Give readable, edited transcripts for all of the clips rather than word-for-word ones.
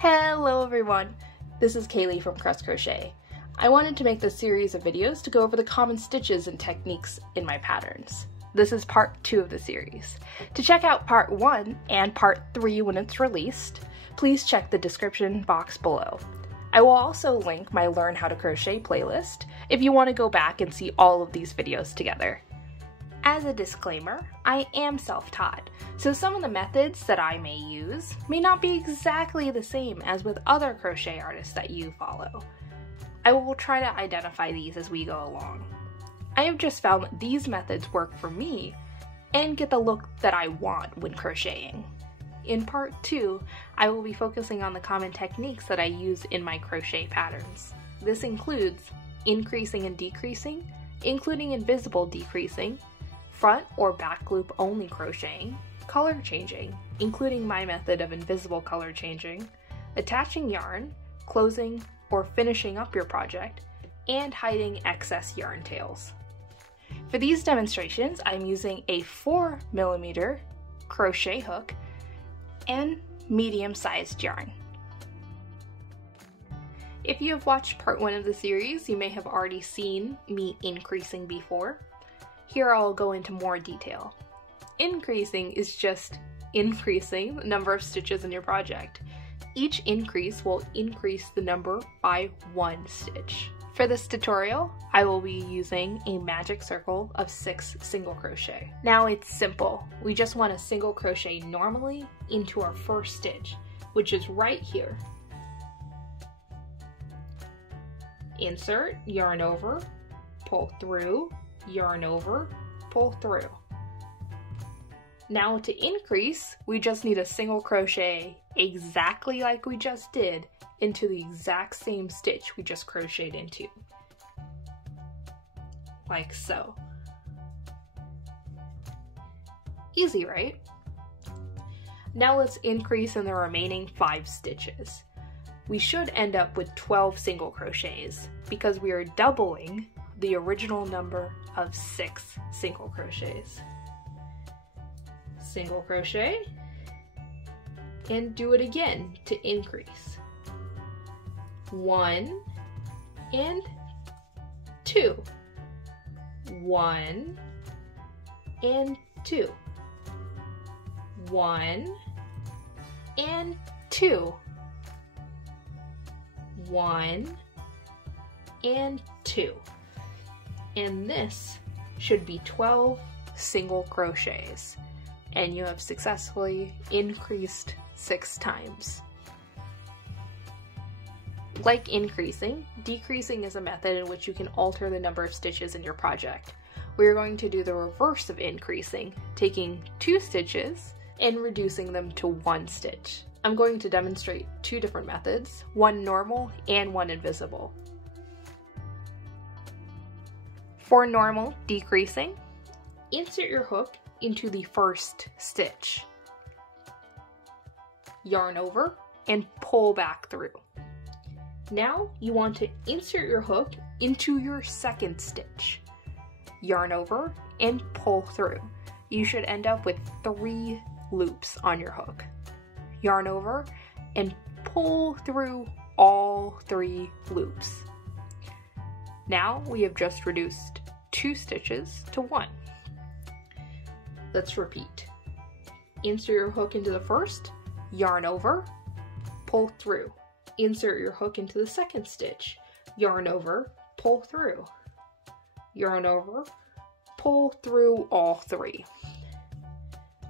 Hello everyone, this is Kaylee from Crochet. I wanted to make this series of videos to go over the common stitches and techniques in my patterns. This is part 2 of the series. To check out part 1 and part 3 when it's released, please check the description box below. I will also link my Learn How to Crochet playlist if you want to go back and see all of these videos together. As a disclaimer, I am self-taught, so some of the methods that I may use may not be exactly the same as with other crochet artists that you follow. I will try to identify these as we go along. I have just found that these methods work for me and get the look that I want when crocheting. In part 2, I will be focusing on the common techniques that I use in my crochet patterns. This includes increasing and decreasing, including invisible decreasing, front or back loop only crocheting, color changing, including my method of invisible color changing, attaching yarn, closing or finishing up your project, and hiding excess yarn tails. For these demonstrations, I'm using a 4mm crochet hook and medium-sized yarn. If you have watched part 1 of the series, you may have already seen me increasing before. Here I'll go into more detail. Increasing is just increasing the number of stitches in your project. Each increase will increase the number by 1 stitch. For this tutorial, I will be using a magic circle of 6 single crochet. Now it's simple. We just want to single crochet normally into our first stitch, which is right here. Insert, yarn over, pull through, yarn over, pull through. Now to increase, we just need a single crochet exactly like we just did into the exact same stitch we just crocheted into. Like so. Easy, right? Now let's increase in the remaining 5 stitches. We should end up with 12 single crochets because we are doubling the original number of 6 single crochets. Single crochet and do it again to increase. 1 and 2. 1 and 2. 1 and 2. 1 and 2. And this should be 12 single crochets, and you have successfully increased 6 times. Like increasing, decreasing is a method in which you can alter the number of stitches in your project. We are going to do the reverse of increasing, taking 2 stitches and reducing them to 1 stitch. I'm going to demonstrate 2 different methods, one normal and one invisible. For normal decreasing, insert your hook into the first stitch. Yarn over and pull back through. Now you want to insert your hook into your second stitch. Yarn over and pull through. You should end up with 3 loops on your hook. Yarn over and pull through all 3 loops. Now we have just reduced 2 stitches to 1. Let's repeat. Insert your hook into the first, yarn over, pull through. Insert your hook into the second stitch, yarn over, pull through. Yarn over, pull through all 3.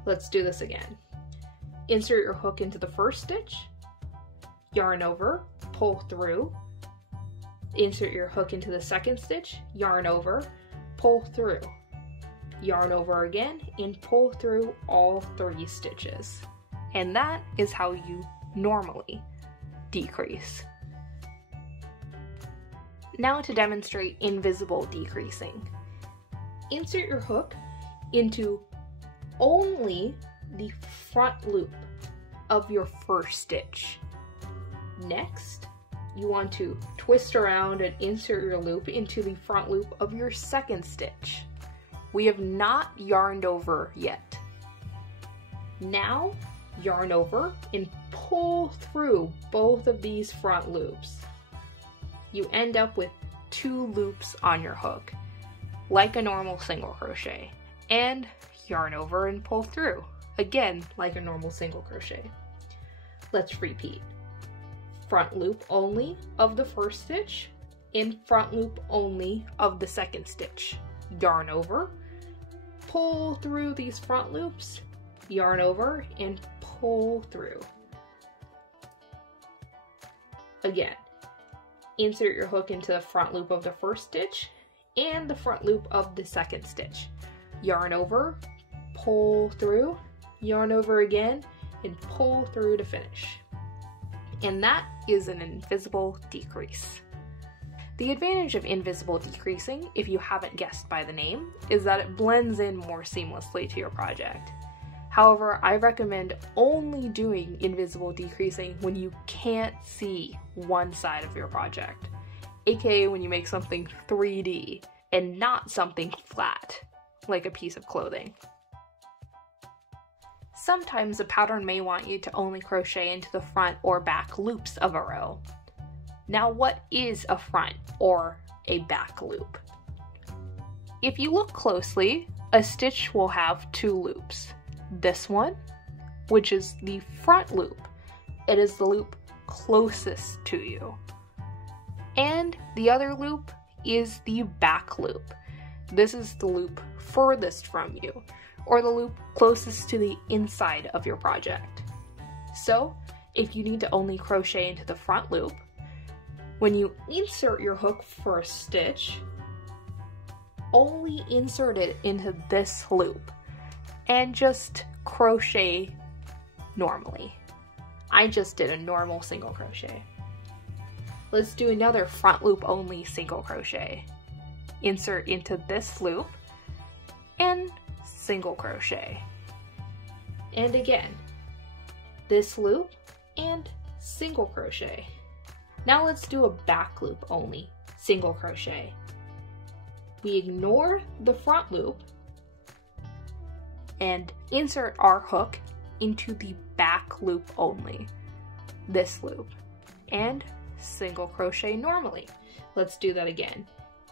Let's do this again. Insert your hook into the first stitch, yarn over, pull through. Insert your hook into the second stitch, yarn over, pull through. Yarn over again and pull through all 3 stitches. And that is how you normally decrease. Now to demonstrate invisible decreasing. Insert your hook into only the front loop of your first stitch. Next, you want to twist around and insert your loop into the front loop of your second stitch. We have not yarned over yet. Now yarn over, and pull through both of these front loops. You end up with 2 loops on your hook, like a normal single crochet, and yarn over and pull through, again like a normal single crochet. Let's repeat. Front loop only of the first stitch, and front loop only of the second stitch. Yarn over, pull through these front loops, yarn over, and pull through. Again, insert your hook into the front loop of the first stitch and the front loop of the second stitch. Yarn over, pull through, yarn over again, and pull through to finish. And that is an invisible decrease. The advantage of invisible decreasing, if you haven't guessed by the name, is that it blends in more seamlessly to your project. However, I recommend only doing invisible decreasing when you can't see one side of your project, aka when you make something 3D and not something flat, like a piece of clothing. Sometimes a pattern may want you to only crochet into the front or back loops of a row. Now, what is a front or a back loop? If you look closely, a stitch will have 2 loops. This one, which is the front loop, it is the loop closest to you. And the other loop is the back loop. This is the loop furthest from you, or the loop closest to the inside of your project. So, if you need to only crochet into the front loop, when you insert your hook for a stitch, only insert it into this loop and just crochet normally. I just did a normal single crochet. Let's do another front loop only single crochet. Insert into this loop and single crochet. And again, this loop and single crochet. Now let's do a back loop only single crochet. We ignore the front loop and insert our hook into the back loop only, this loop, and single crochet normally. Let's do that again.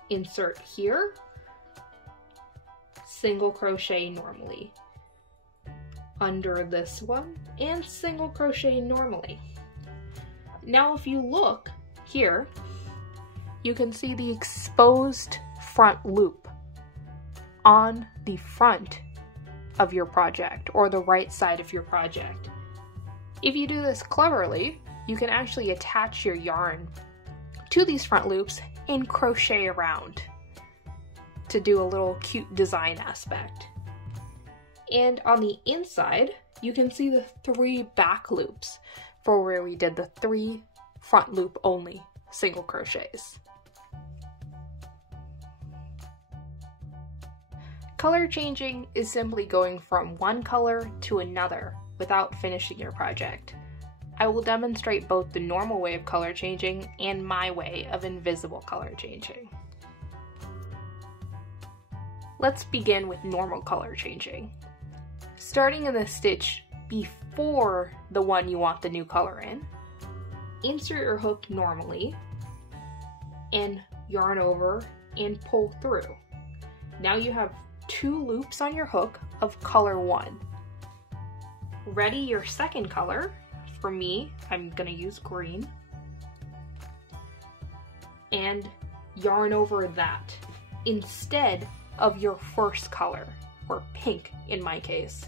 Insert here, single crochet normally, under this one, and single crochet normally. Now if you look here, you can see the exposed front loop on the front of your project, or the right side of your project. If you do this cleverly, you can actually attach your yarn to these front loops and crochet around to do a little cute design aspect. And on the inside, you can see the 3 back loops for where we did the 3 front loop only single crochets. Color changing is simply going from one color to another without finishing your project. I will demonstrate both the normal way of color changing and my way of invisible color changing. Let's begin with normal color changing. Starting in the stitch before the one you want the new color in, insert your hook normally and yarn over and pull through. Now you have 2 loops on your hook of color 1. Ready your second color. For me, I'm gonna use green, and yarn over that instead of your first color, or pink in my case.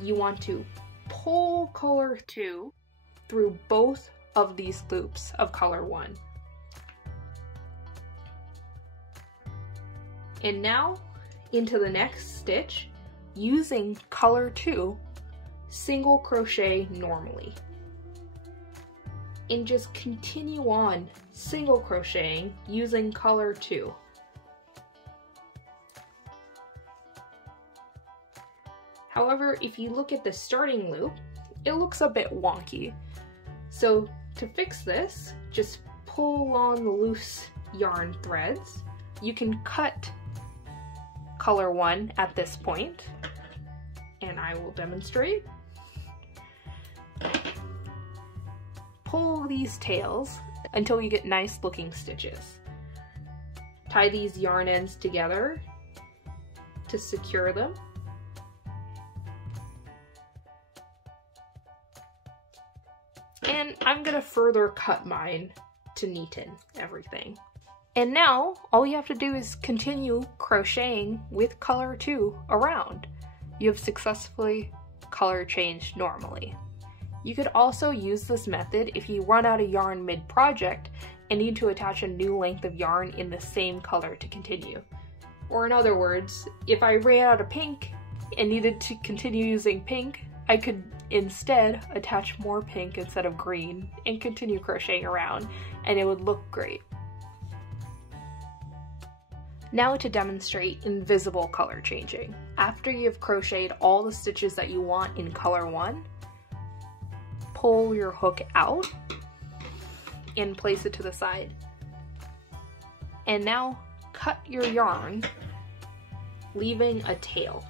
You want to pull color 2 through both of these loops of color 1. And now into the next stitch, using color 2, single crochet normally. And just continue on single crocheting using color 2. However, if you look at the starting loop, it looks a bit wonky. So to fix this, just pull on the loose yarn threads. You can cut color 1 at this point, and I will demonstrate. Pull these tails until you get nice looking stitches. Tie these yarn ends together to secure them. And I'm gonna further cut mine to neaten everything. And now all you have to do is continue crocheting with color 2 around. You have successfully color changed normally. You could also use this method if you run out of yarn mid-project and need to attach a new length of yarn in the same color to continue. Or in other words, if I ran out of pink and needed to continue using pink, I could instead attach more pink instead of green and continue crocheting around, and it would look great. Now to demonstrate invisible color changing. After you've crocheted all the stitches that you want in color 1, pull your hook out and place it to the side. And now cut your yarn, leaving a tail.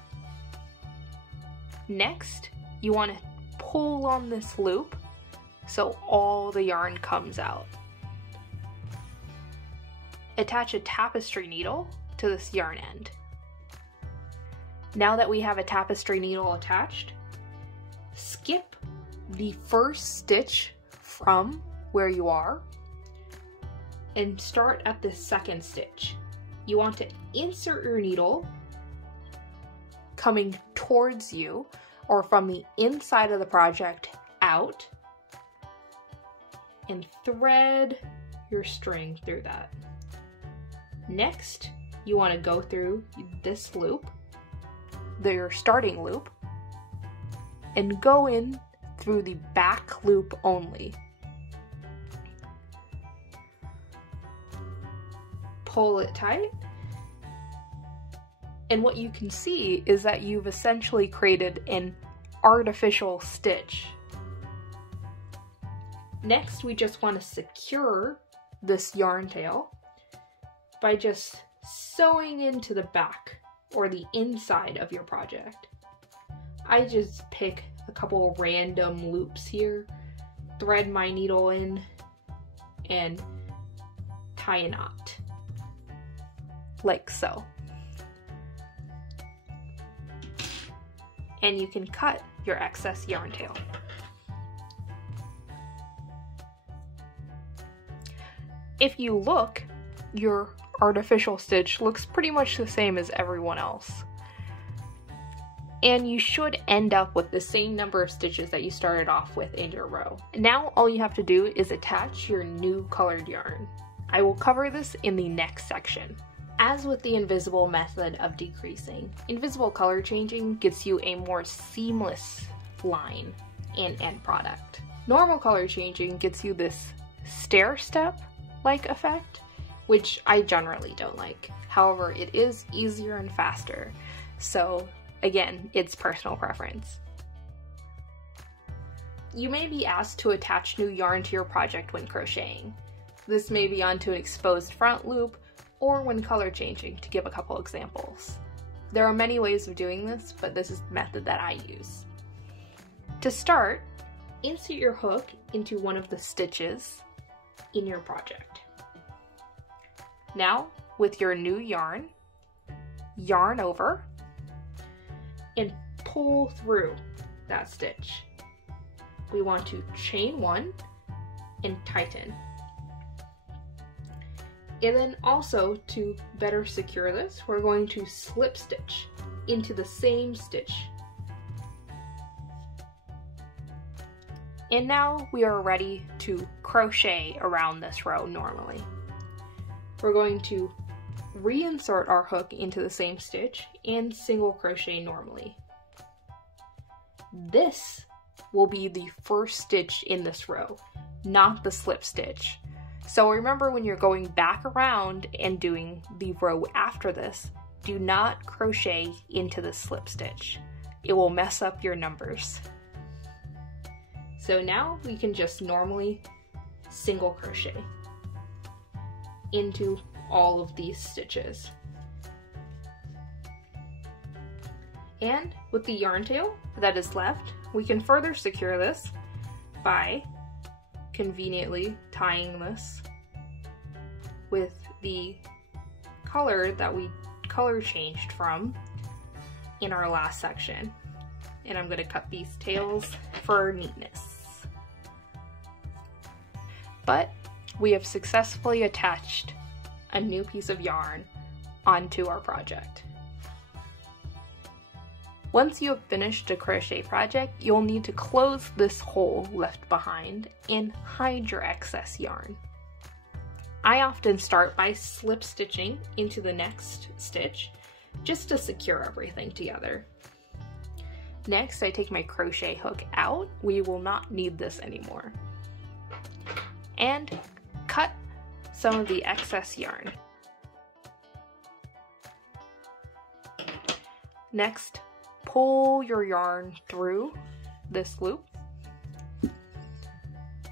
Next, you want to pull on this loop so all the yarn comes out. Attach a tapestry needle to this yarn end. Now that we have a tapestry needle attached, skip the first stitch from where you are and start at the second stitch. You want to insert your needle coming towards you or from the inside of the project out and thread your string through that. Next, you want to go through this loop, your starting loop, and go in through the back loop only. Pull it tight, and what you can see is that you've essentially created an artificial stitch. Next, we just want to secure this yarn tail by just sewing into the back or the inside of your project. I just pick a couple random loops here, thread my needle in, and tie a knot, like so. And you can cut your excess yarn tail. If you look, your artificial stitch looks pretty much the same as everyone else. And you should end up with the same number of stitches that you started off with in your row. Now all you have to do is attach your new colored yarn. I will cover this in the next section. As with the invisible method of decreasing, invisible color changing gives you a more seamless line and end product. Normal color changing gets you this stair-step-like effect, which I generally don't like. However, it is easier and faster, so again, it's personal preference. You may be asked to attach new yarn to your project when crocheting. This may be onto an exposed front loop or when color changing, to give a couple examples. There are many ways of doing this, but this is the method that I use. To start, insert your hook into one of the stitches in your project. Now, with your new yarn, yarn over and pull through that stitch. We want to chain 1 and tighten. And then also, to better secure this, we're going to slip stitch into the same stitch. And now we are ready to crochet around this row normally. We're going to reinsert our hook into the same stitch and single crochet normally. This will be the first stitch in this row, not the slip stitch. So remember, when you're going back around and doing the row after this, do not crochet into the slip stitch. It will mess up your numbers. So now we can just normally single crochet into all of these stitches. And with the yarn tail that is left, we can further secure this by conveniently tying this with the color that we color changed from in our last section. And I'm going to cut these tails for neatness. But we have successfully attached a new piece of yarn onto our project. Once you have finished a crochet project, you'll need to close this hole left behind and hide your excess yarn. I often start by slip stitching into the next stitch just to secure everything together. Next, I take my crochet hook out. We will not need this anymore. And cut some of the excess yarn. Next, pull your yarn through this loop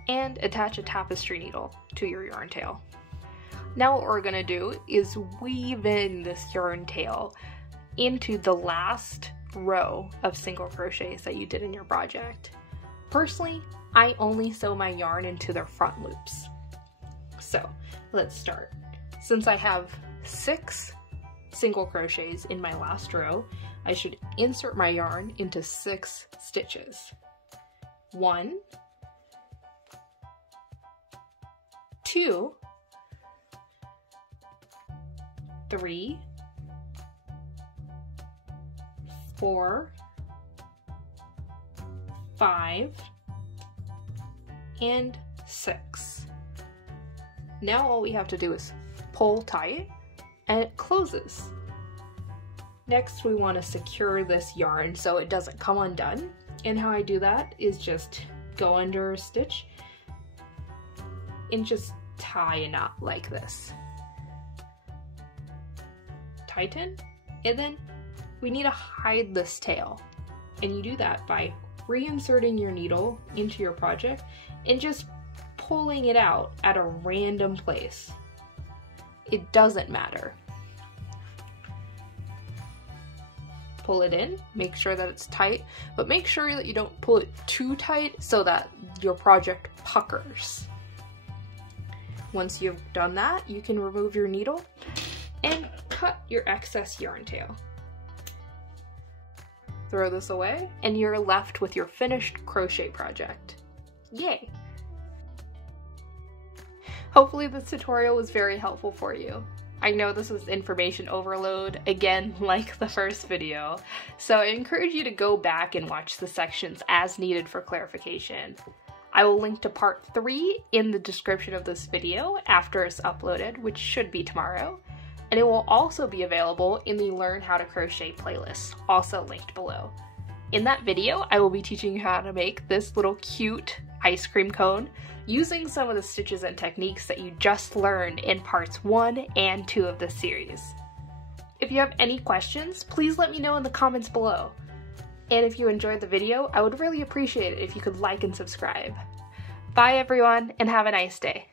and attach a tapestry needle to your yarn tail. Now what we're gonna do is weave in this yarn tail into the last row of single crochets that you did in your project. Personally, I only sew my yarn into their front loops. So let's start. Since I have 6 single crochets in my last row, I should insert my yarn into 6 stitches. 1, 2, 3, 4, 5, and 6. Now all we have to do is pull tight and it closes. Next we want to secure this yarn so it doesn't come undone, and how I do that is just go under a stitch and just tie a knot like this. Tighten, and then we need to hide this tail, and you do that by reinserting your needle into your project and just pulling it out at a random place. It doesn't matter. Pull it in, make sure that it's tight, but make sure that you don't pull it too tight so that your project puckers. Once you've done that, you can remove your needle and cut your excess yarn tail. Throw this away, and you're left with your finished crochet project. Yay! Hopefully this tutorial was very helpful for you. I know this was information overload, again, like the first video, so I encourage you to go back and watch the sections as needed for clarification. I will link to part 3 in the description of this video after it's uploaded, which should be tomorrow, and it will also be available in the Learn How to Crochet playlist, also linked below. In that video, I will be teaching you how to make this little cute ice cream cone using some of the stitches and techniques that you just learned in parts 1 and 2 of this series. If you have any questions, please let me know in the comments below. And if you enjoyed the video, I would really appreciate it if you could like and subscribe. Bye everyone, and have a nice day.